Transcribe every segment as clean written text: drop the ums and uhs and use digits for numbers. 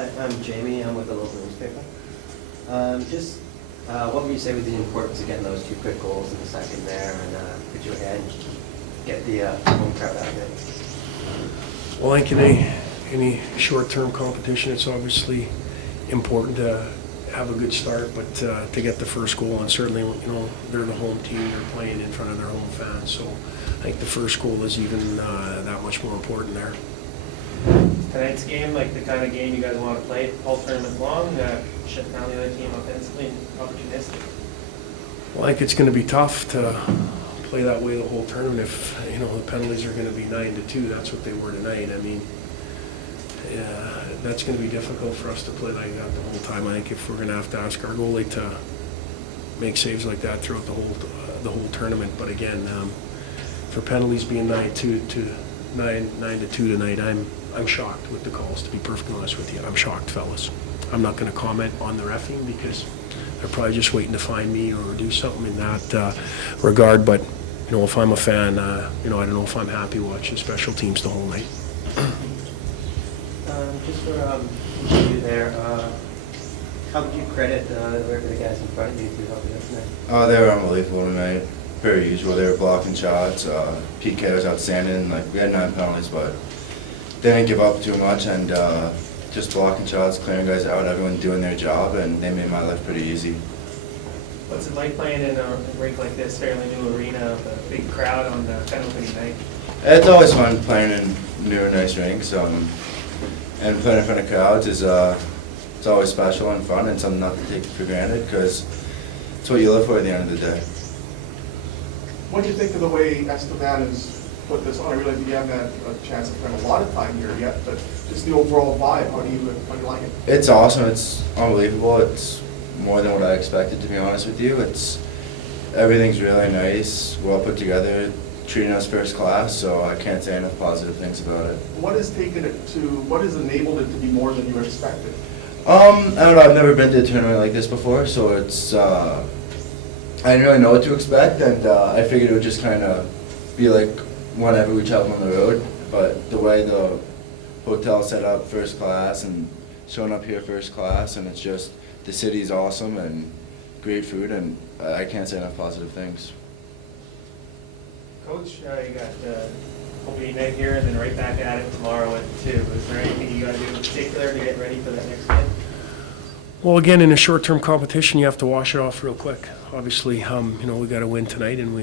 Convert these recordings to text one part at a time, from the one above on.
Hi, I'm Jamie. I'm with the local newspaper. What would you say was the importance of getting those 2 quick goals in the second there and put you ahead and get the home crowd out there? Well, I think any short-term competition, it's obviously important to have a good start, but to get the first goal, and certainly, they're the home team, they're playing in front of their home fans, so I think the first goal is even that much more important there. Tonight's game, like the kind of game you guys want to play all tournament long, shut down the other team offensively and opportunistic? Well, I think it's going to be tough to play that way the whole tournament if, the penalties are going to be 9-2. That's what they were tonight. I mean, that's going to be difficult for us to play like that the whole time. I think if we're going to have to ask our goalie to make saves like that throughout the whole tournament. But again, for penalties being 9-2 tonight, I'm shocked with the calls, to be perfectly honest with you. I'm shocked, fellas. I'm not going to comment on the reffing because they're probably just waiting to find me or do something in that regard. But, if I'm a fan, I don't know if I'm happy watching special teams the whole night. Just for you there, how would you credit the guys in front of you to help you out tonight? They were unbelievable tonight. Very usual. They were blocking shots. PK was outstanding. We had 9 penalties, but they didn't give up too much, and just blocking shots, clearing guys out, everyone doing their job, and they made my life pretty easy. What's it like playing in a rink like this, fairly new arena with a big crowd on the opening night? It's always fun playing in new and nice rinks, and playing in front of crowds is it's always special and fun, and something not to take for granted because it's what you live for at the end of the day. What do you think of the way Esteban has put this on? I realize you haven't had a chance to spend a lot of time here yet, but just the overall vibe, how do you like it? It's awesome. It's unbelievable. It's more than what I expected, to be honest with you. Everything's really nice, well put together, treating us first class, so I can't say enough positive things about it. What has enabled it to be more than you expected? I don't know, I've never been to a tournament like this before, so it's, I didn't really know what to expect, and I figured it would just kind of be like whenever we travel on the road, but the way the hotel set up first class and showing up here first class, and it's just, the city's awesome and great food, and I can't say enough positive things. Coach, you got opening night here and then right back at it tomorrow at 2. Is there anything you got to do in particular to get ready for that next game? Well, again, in a short-term competition, you have to wash it off real quick. Obviously, we got to win tonight, and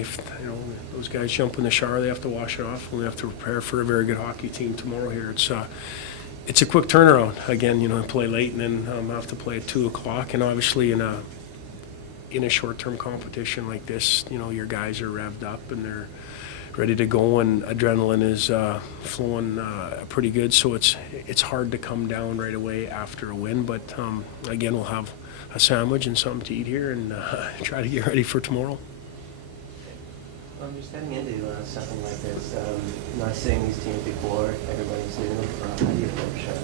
those guys jump in the shower, they have to wash it off, and we have to prepare for a very good hockey team tomorrow here. It's a quick turnaround. Again, play late and then have to play at 2 o'clock, and obviously in a short-term competition like this, your guys are revved up and they're ready to go, and adrenaline is flowing pretty good. So it's hard to come down right away after a win. But again, we'll have a sandwich and something to eat here and try to get ready for tomorrow. Just heading into something like this, not seeing these teams before, everybody's new. How do you approach training?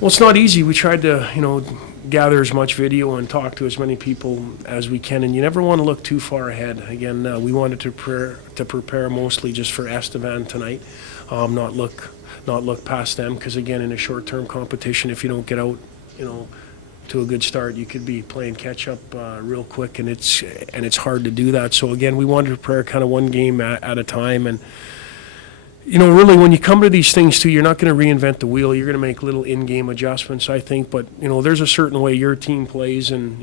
Well, it's not easy. We tried to, gather as much video and talk to as many people as we can, and you never want to look too far ahead. Again, we wanted to prepare mostly just for Esteban tonight, not look past them, because again, in a short-term competition, if you don't get out, to a good start, you could be playing catch-up real quick, and it's hard to do that. So again, we wanted to prepare kind of one game at a time, and really, when you come to these things too, you're not going to reinvent the wheel. You're going to make little in-game adjustments, I think. But there's a certain way your team plays, and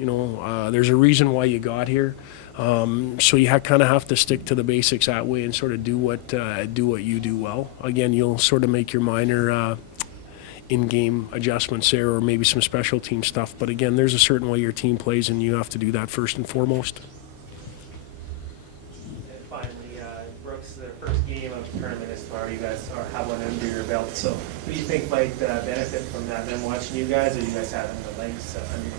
there's a reason why you got here. So you kind of have to stick to the basics that way and sort of do what you do well. Again, you'll sort of make your minor in-game adjustments there, or maybe some special team stuff. But again, there's a certain way your team plays, and you have to do that first and foremost. Brooks, the first game of the tournament as far, you guys have one under your belt. So who do you think might benefit from that? Them watching you guys, or you guys having the legs under you?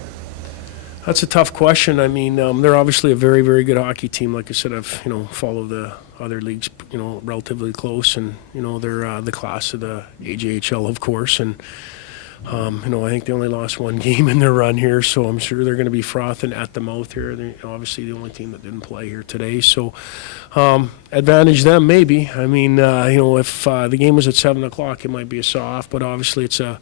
That's a tough question. I mean, they're obviously a very, very good hockey team. Like I said, I've followed the other leagues relatively close, and they're the class of the AJHL, of course. And I think they only lost one game in their run here, so I'm sure they're going to be frothing at the mouth here. They're obviously the only team that didn't play here today, so advantage them maybe. I mean, if the game was at 7 o'clock, it might be a soft, but obviously it's a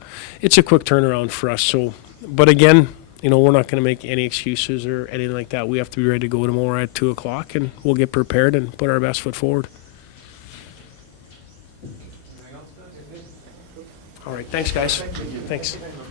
quick turnaround for us. So, but again, we're not going to make any excuses or anything like that. We have to be ready to go tomorrow at 2 o'clock, and we'll get prepared and put our best foot forward. Anything else, Doug? You're good? All right, thanks, guys. Thank you. Thanks. Thank you very much.